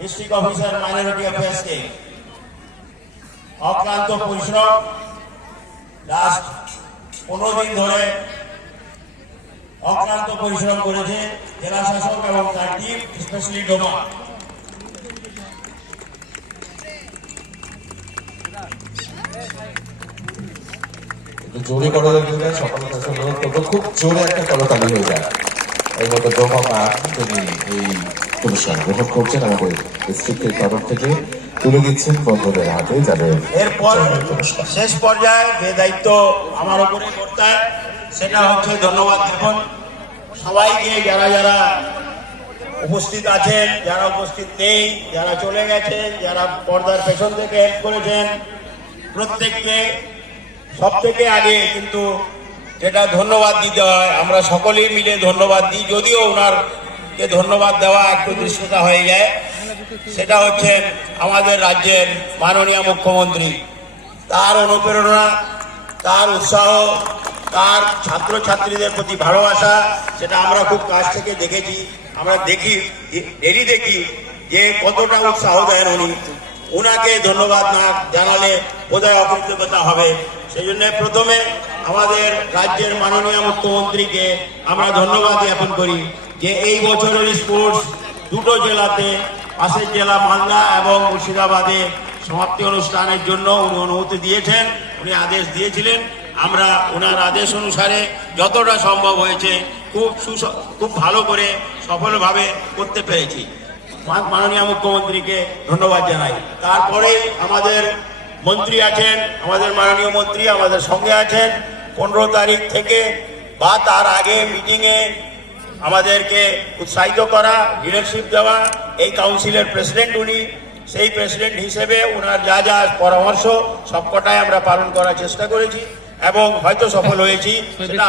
District officer minority অ্যাফেয়ার্সকে অক্লান্ত পরিশ্রম last 15 দিন ধরে অক্লান্ত পরিশ্রম করেছে জেলা শাসক এবং তার টিম, স্পেশালি ডোমা। জোরে করে সকলের কাছে অনুরোধ করবো, খুব জোরে একটা করতালি হয়ে যায়। এই মতো ডোমা মা তিনি এই পুরস্কার গ্রহণ করছেন আমাদের ডিস্ট্রিক্টের তরফ থেকে তুলে দিচ্ছেন বন্ধুদের হাতে, যাদের এরপর শেষ পর্যায়ে যে দায়িত্ব আমার উপরে করতে হয় সেটা হচ্ছে ধন্যবাদ জ্ঞাপন সবাইকে, যারা যারা উপস্থিত আছেন, যারা উপস্থিত নেই, যারা চলে গেছেন, যারা পর্দার পেছন থেকে হেল্প করেছেন, প্রত্যেককে সব থেকে আগে কিন্তু যেটা ধন্যবাদ দিতে হয়, আমরা সকলেই মিলে ধন্যবাদ দিই, যদিও ওনারকে ধন্যবাদ দেওয়া একটু দৃশ্যতা হয়ে যায়। সেটা হচ্ছে আমাদের রাজ্যের মাননীয় মুখ্যমন্ত্রী। তার অনুপ্রেরণা, তার উৎসাহ, তার ছাত্রছাত্রীদের প্রতি ভালোবাসা, সেটা আমরা খুব কাছ থেকে দেখেছি। আমরা দেখি, ডেলি দেখি যে কতটা উৎসাহ দেন উনি। ওনাকে ধন্যবাদ না জানালে বোধহয় অকৃতজ্ঞতা হবে। সেই জন্য প্রথমে আমাদের রাজ্যের মাননীয় মুখ্যমন্ত্রীকে আমরা ধন্যবাদ জ্ঞাপন করি যে এই বছরের স্পোর্টস দুটো জেলাতে, পাশের জেলা মালদা এবং মুর্শিদাবাদে সমাপ্তি অনুষ্ঠানের জন্য উনি অনুমতি দিয়েছেন, উনি আদেশ দিয়েছিলেন। আমরা ওনার আদেশ অনুসারে যতটা সম্ভব হয়েছে খুব ভালো করে সফলভাবে করতে পেরেছি। মাননীয় মুখ্যমন্ত্রীকে ধন্যবাদ জানাই। তারপরে আমাদের মন্ত্রী আছেন, আমাদের মাননীয় মন্ত্রী আমাদের সঙ্গে আছেন। 15 তারিখ থেকে বা তার আগে মিটিংয়ে আমাদেরকে উৎসাহিত করা, লিডারশিপ দেওয়া, এই কাউন্সিলের প্রেসিডেন্ট উনি। সেই প্রেসিডেন্ট হিসেবে ওনার যা যা পরামর্শ সবকটাই আমরা পালন করার চেষ্টা করেছি এবং হয়তো সফল হয়েছি। সেটা